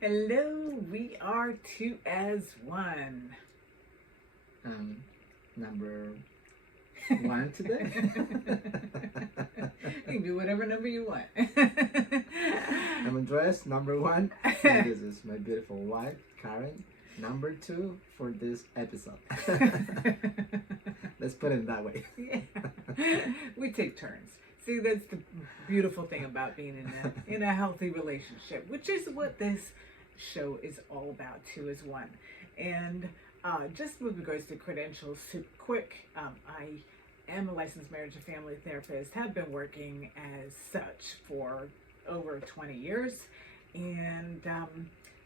Hello, we are two as one. Number one today. You can do whatever number you want. I'm Andres, number one. And this is my beautiful wife, Karen, number two for this episode. Let's put it that way. Yeah. We take turns. See, that's the beautiful thing about being in a healthy relationship, which is what this show is all about, two as one. And just with regards to credentials, super quick, I am a licensed marriage and family therapist, have been working as such for over 20 years. And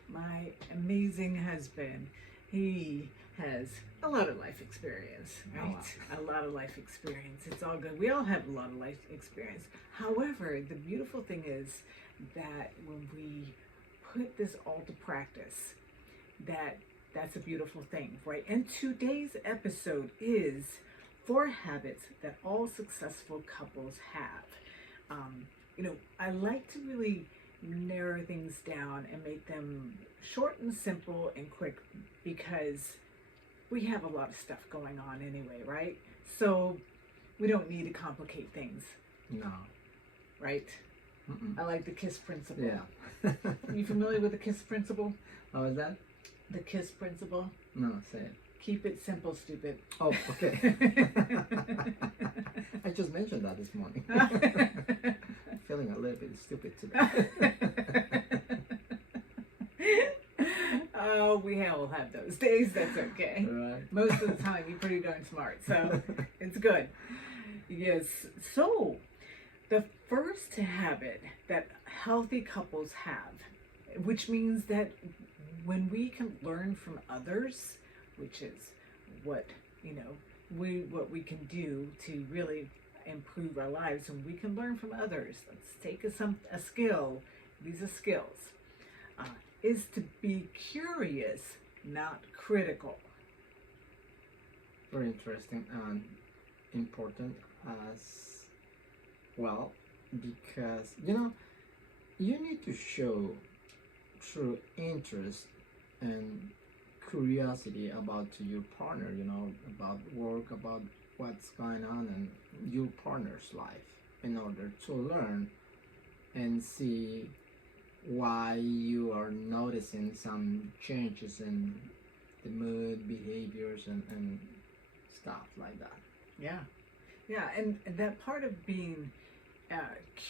my amazing husband, he has a lot of life experience, right? A lot of life experience. It's all good. We all have a lot of life experience. However, the beautiful thing is that when we put this all to practice, that's a beautiful thing, right? And today's episode is 4 habits that all successful couples have. I like to really narrow things down and make them short and simple and quick because we have a lot of stuff going on anyway, right? So we don't need to complicate things. No. Right? Mm-mm. I like the KISS principle. Yeah. You familiar with the KISS principle? How is that? The KISS principle? No, say it. Keep it simple, stupid. Oh, okay. I just mentioned that this morning. Feeling a little bit stupid today. Oh, we all have those days. That's okay. Right. Most of the time, you're pretty darn smart, so it's good. Yes. So, the first habit that healthy couples have, which means that when we can learn from others, which is what what we can do to really improve our lives, and we can learn from others. Let's take a skill. These are skills. Is to be curious, not critical. Very interesting and important as well, because you need to show true interest and curiosity about to your partner, about work, about what's going on in your partner's life, in order to learn and see why you are noticing some changes in the mood, behaviors, and stuff like that. Yeah, and that part of being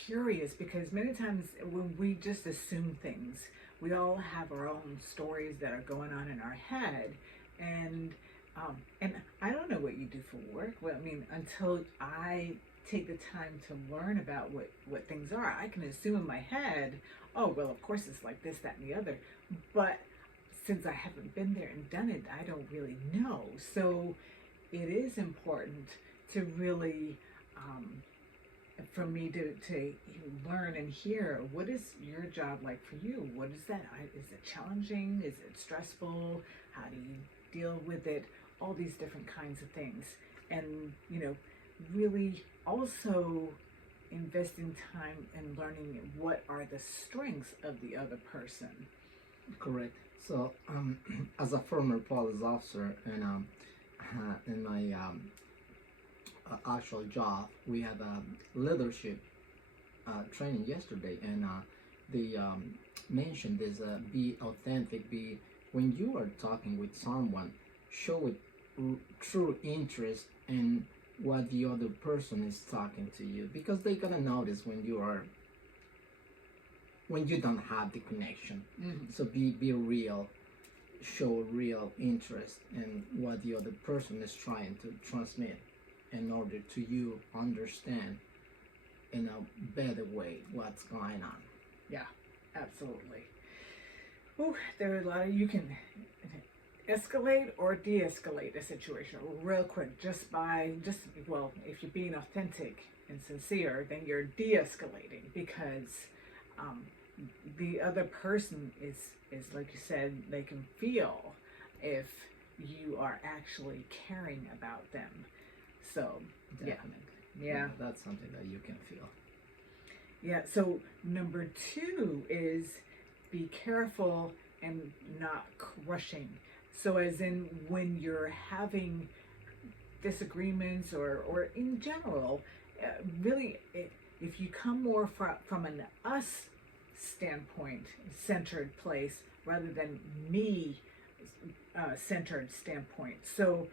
curious, because many times when we just assume things, we all have our own stories that are going on in our head, and I don't know what you do for work. Well, I mean, until I take the time to learn about what things are, I can assume in my head, oh, well, of course it's like this, that, and the other. But since I haven't been there and done it, I don't really know. So it is important to really, for me to learn and hear, what is your job like for you? What is that? Is it challenging? Is it stressful? How do you deal with it? All these different kinds of things. And, really also investing time in learning what are the strengths of the other person. Correct. So, as a former police officer, and in my actual job, we had a leadership training yesterday, and they mentioned this: be authentic. Be when you are talking with someone, show it true interest in what the other person is talking to you, because they're gonna notice when you don't have the connection. Mm-hmm. So be real, show real interest in what the other person is trying to transmit, in order to you understand in a better way what's going on. Yeah, absolutely. Oh, there are a lot of, you can escalate or de-escalate a situation real quick well, if you're being authentic and sincere, then you're de-escalating, because the other person is like you said, they can feel if you are actually caring about them. So Definitely. yeah, That's something that you can feel. yeah. So number 2 is be careful and not crushing. So as in when you're having disagreements or in general, really, if you come more from an us standpoint, centered place, rather than me centered standpoint. So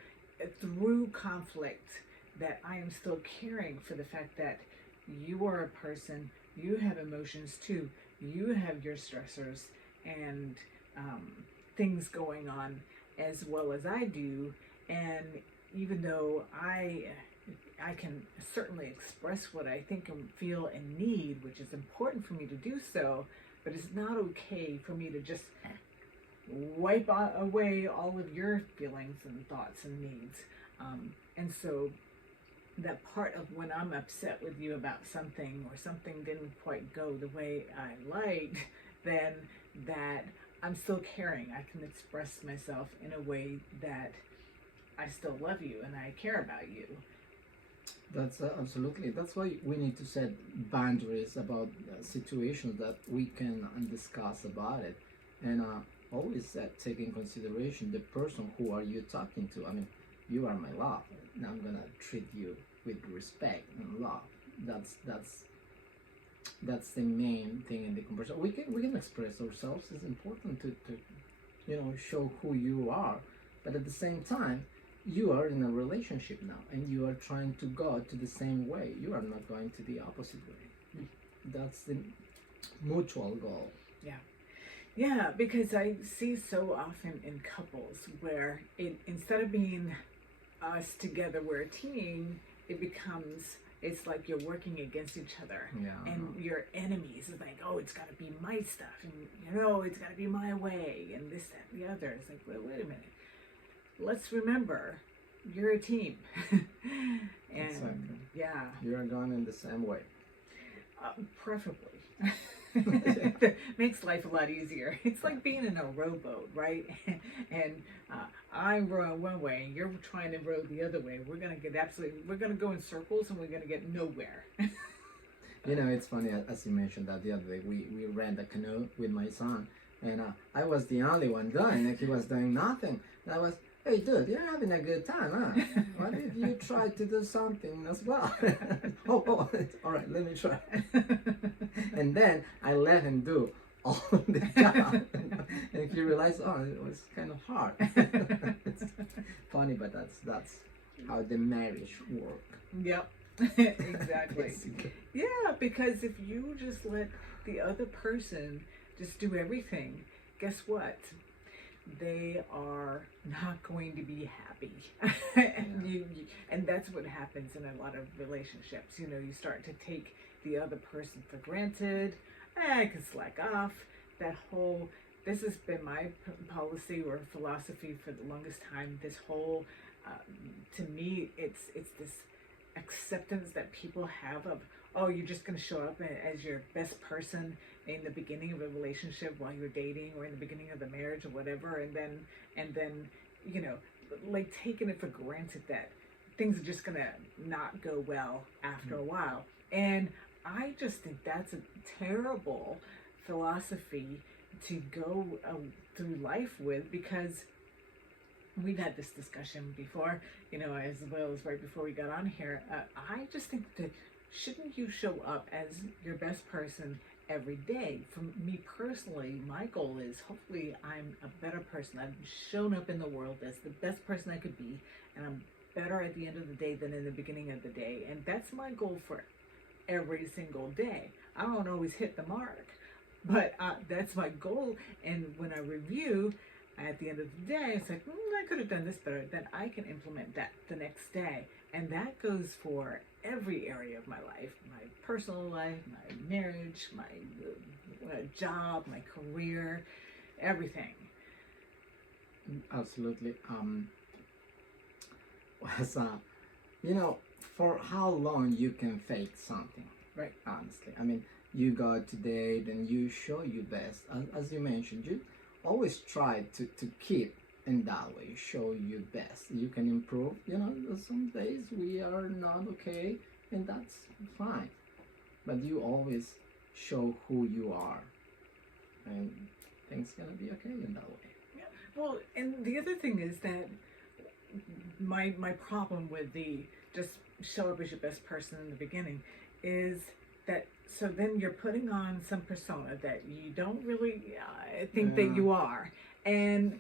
through conflict, that I am still caring for the fact that you are a person, you have emotions too, you have your stressors and things going on as well as I do. And even though I can certainly express what I think and feel and need, which is important for me to do so, but it's not okay for me to just wipe away all of your feelings and thoughts and needs. And so that part of when I'm upset with you about something or something didn't quite go the way I liked, then that I'm still caring. I can express myself in a way that I still love you and I care about you. That's absolutely. That's why we need to set boundaries about situations that we can discuss about it, and always take in consideration the person who are you talking to. I mean, you are my love, and I'm gonna treat you with respect and love. That's the main thing in the conversation. We can express ourselves. It's important to show who you are, but at the same time, you are in a relationship now and you are trying to go to the same way. You are not going to the opposite way. That's the mutual goal. Yeah, because I see so often in couples where instead of being us together, we're a team, it's like you're working against each other. Yeah. And your enemies. It's like, oh, it's got to be my stuff, and it's got to be my way, and this, that, and the other. It's like, wait a minute. Let's remember, you're a team. And exactly. yeah, You're going in the same way. preferably. That makes life a lot easier. It's like being in a rowboat, right? And I'm rowing one way, and you're trying to row the other way. We're gonna go in circles, and we're gonna get nowhere. It's funny, as you mentioned that the other day, we ran a canoe with my son, and I was the only one doing it. He was doing nothing. And I was, hey dude, you're having a good time, huh? Why did you try to do something as well? oh, all right, let me try. And then I let him do all the job. And he realized, oh, it was kind of hard. It's funny, but that's how the marriage works. Yep. Exactly. Yeah, because if you just let the other person just do everything, guess what? They are not going to be happy. And that's what happens in a lot of relationships. You start to take the other person for granted. I can slack off. This has been my policy or philosophy for the longest time. This whole, to me, it's this acceptance that people have of, oh, you're just going to show up as your best person in the beginning of a relationship while you're dating or in the beginning of the marriage or whatever, and then like taking it for granted that things are just going to not go well after a while. And I just think that's a terrible philosophy to go through life with, because we've had this discussion before, as well as right before we got on here. I just think that shouldn't you show up as your best person every day? For me personally, my goal is hopefully I'm a better person. I've shown up in the world as the best person I could be, and I'm better at the end of the day than in the beginning of the day. And that's my goal for every single day. I don't always hit the mark, but that's my goal. And when I review at the end of the day, it's like, I could have done this better. Then I can implement that the next day. And that goes for every area of my life, my personal life, my marriage, my job, my career, everything. Absolutely. For how long you can fake something, right? Honestly, I mean, you go out to date and you show your best, as you mentioned. You always try to keep in that way, show your best. You can improve. Some days we are not okay, and that's fine. But you always show who you are. and things gonna be okay in that way. Yeah. Well, and the other thing is that my problem with the just show up as your best person in the beginning is that so then you're putting on some persona that you don't really think that you are, and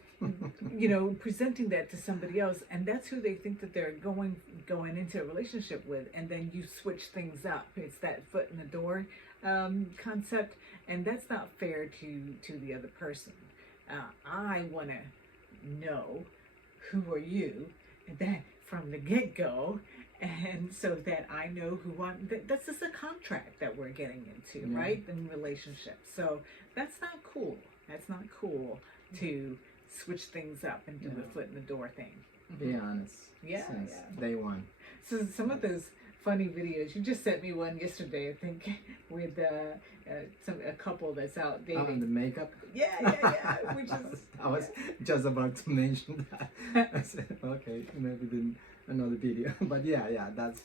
presenting that to somebody else, and that's who they think that they're going into a relationship with, and then you switch things up. It's that foot in the door concept, and that's not fair to the other person. I want to know who are you, and that from the get-go, and so that I know who I'm. That's just a contract that we're getting into, right? In relationships. So that's not cool. That's not cool to switch things up and do the foot in the door thing. Be honest. Yeah, Since day one. So some of those funny videos, you just sent me one yesterday, I think, with a couple that's out dating. Oh, the makeup. Yeah. Which is. I was just about to mention that. I said, okay, maybe then another video, but yeah, that's,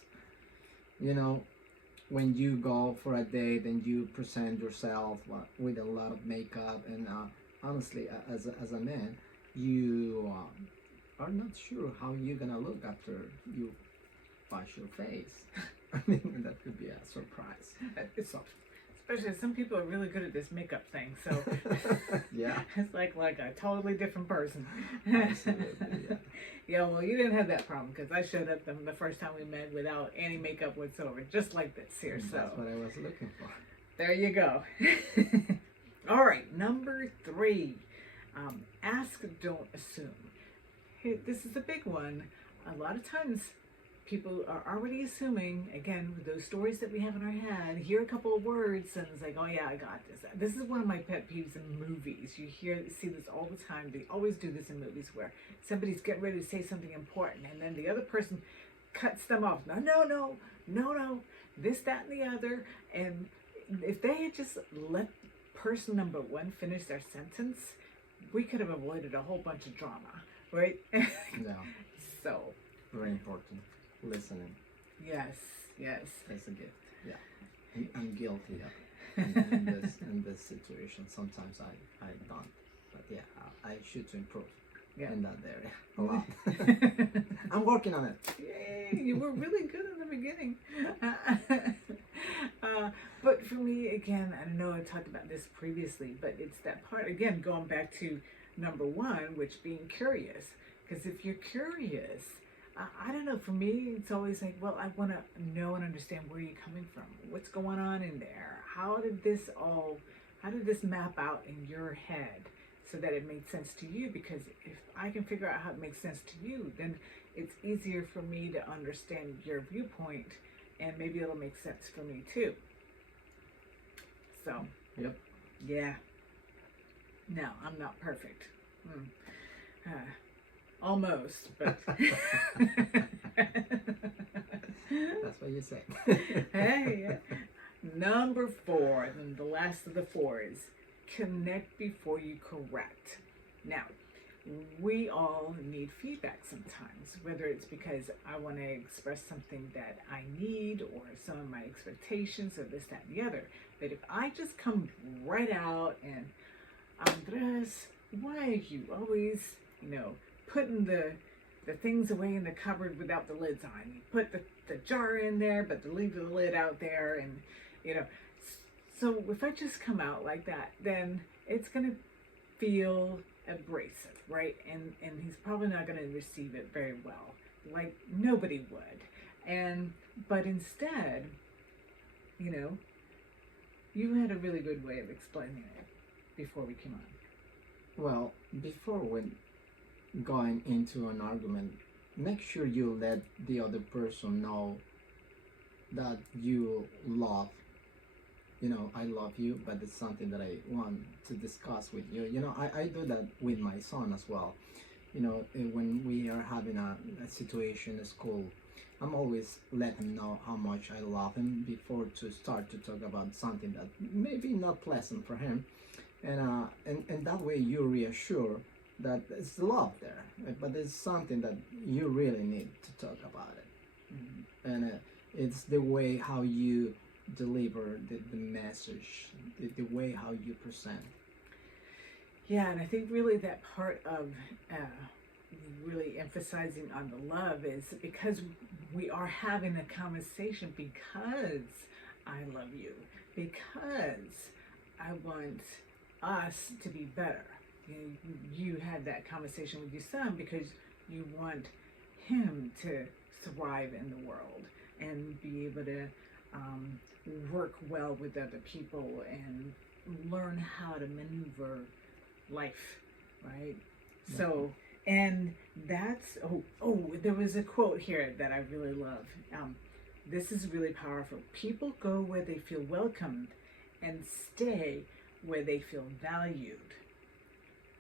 when you go for a date and you present yourself with a lot of makeup, and honestly, as a man, you are not sure how you're gonna look after you wash your face. I mean, that could be a surprise. Especially some people are really good at this makeup thing, so yeah, it's like a totally different person. Absolutely, Yeah, well, you didn't have that problem because I showed up the first time we met without any makeup whatsoever, just like this here. So that's what I was looking for. There you go. All right, number 3, ask, don't assume. Hey, this is a big one. A lot of times people are already assuming, again, with those stories that we have in our head, hear a couple of words and it's like, oh yeah, I got this. This is one of my pet peeves in movies. You see this all the time. They always do this in movies where somebody's getting ready to say something important and then the other person cuts them off. No, this, that, and the other. And if they had just let person number 1 finish their sentence, we could have avoided a whole bunch of drama, right? No. So. Very important. Listening. Yes. It's a gift. Yeah. I'm guilty in this situation. Sometimes I don't. But yeah, I should improve in that area a lot. I'm working on it. Yay, you were really good in the beginning. But for me, again, I know I talked about this previously, but it's that part, again, going back to number 1, which being curious. Because if you're curious, I don't know, for me, it's always like, well, I want to know and understand where you're coming from. What's going on in there? How did this map out in your head so that it made sense to you? Because if I can figure out how it makes sense to you, then it's easier for me to understand your viewpoint, and maybe it'll make sense for me too. So, yep. Yeah. No, I'm not perfect. Almost, but that's what you say. Hey, number 4, and the last of the 4 is connect before you correct. Now, we all need feedback sometimes, whether it's because I want to express something that I need or some of my expectations or this, that, and the other. But if I just come right out and, Andres, why are you always, putting the things away in the cupboard without the lids on? You put the jar in there, but leave the lid out there, and so if I just come out like that, then it's gonna feel abrasive, right? And he's probably not gonna receive it very well, like nobody would. But instead, you had a really good way of explaining it before we came on. Well, before when going into an argument, make sure you let the other person know that you love, I love you, but it's something that I want to discuss with you. I do that with my son as well. When we are having a situation at school, I'm always letting him know how much I love him before to start to talk about something that maybe not pleasant for him. And that way you reassure that it's love there, but it's something that you really need to talk about it. Mm-hmm. And it's the way how you deliver the message, the way how you present. Yeah, and I think really that part of really emphasizing on the love is because we are having a conversation because I love you, because I want us to be better. You had that conversation with your son because you want him to thrive in the world and be able to um, work well with other people and learn how to maneuver life, right? Yeah. So, and that's, there was a quote here that I really love. This is really powerful. People go where they feel welcomed and stay where they feel valued.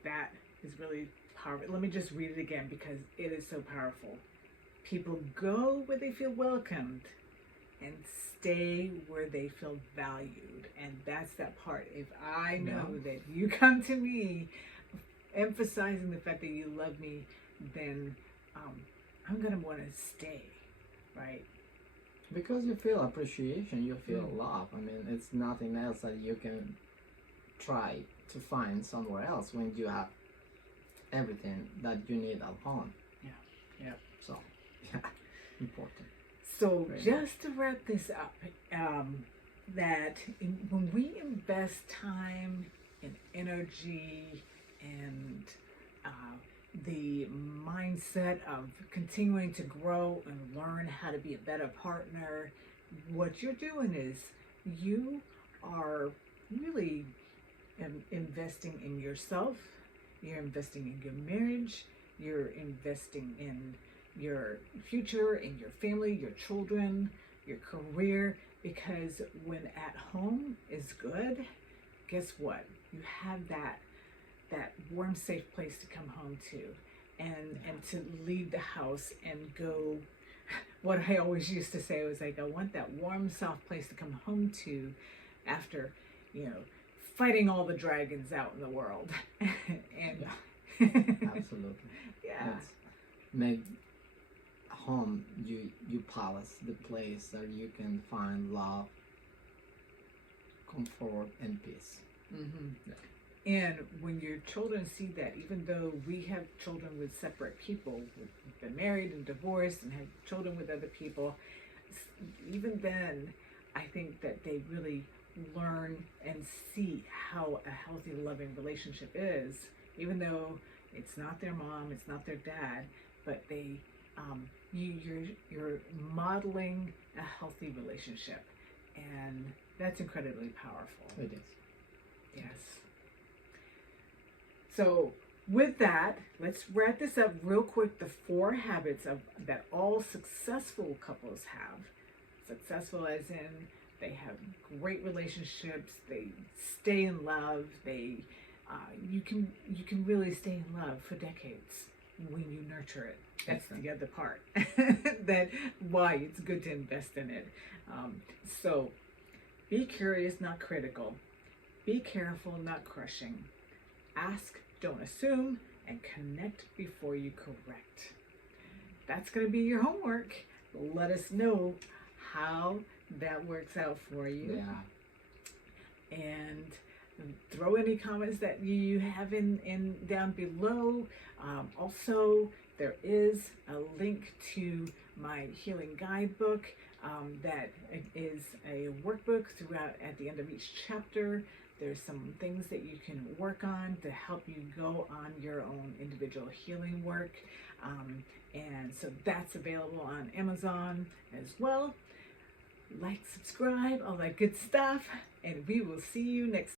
That is really powerful. Let me just read it again because it is so powerful. People go where they feel welcomed and stay where they feel valued. And that's that part. If I know that you come to me emphasizing the fact that you love me, then I'm going to want to stay, right? Because you feel appreciation, you feel love. I mean, it's nothing else that you can try to find somewhere else when you have everything that you need at home. Yeah. So, yeah, important. So Very just to wrap this up, when we invest time and energy and the mindset of continuing to grow and learn how to be a better partner, what you're doing is you are really investing in yourself, you're investing in your marriage, you're investing in your future, in your family, your children, your career, because when at home is good, guess what? You have that warm, safe place to come home to, and to leave the house and go. What I always used to say was like, I want that warm, soft place to come home to after, fighting all the dragons out in the world. And Absolutely. yeah. Let's make home you palace, the place that you can find love, comfort, and peace. Mm-hmm. Yeah. And when your children see that, even though we have children with separate people, we've been married and divorced and have children with other people, even then, I think that they really learn and see how a healthy, loving relationship is, even though it's not their mom, it's not their dad, but you're modeling a healthy relationship, and that's incredibly powerful. It is. Yes. So with that, let's wrap this up real quick. The 4 habits that all successful couples have. Successful as in they have great relationships, they stay in love, you can really stay in love for decades when you nurture it. That's the other part. That why it's good to invest in it. So be curious, not critical. Be careful, not crushing. Ask, don't assume, and connect before you correct. That's going to be your homework. Let us know how that works out for you. Yeah. And throw any comments that you have in down below. Also, there is a link to my healing guidebook that is a workbook throughout at the end of each chapter. There's some things that you can work on to help you go on your own individual healing work. And so that's available on Amazon as well. Like, subscribe, all that good stuff. And we will see you next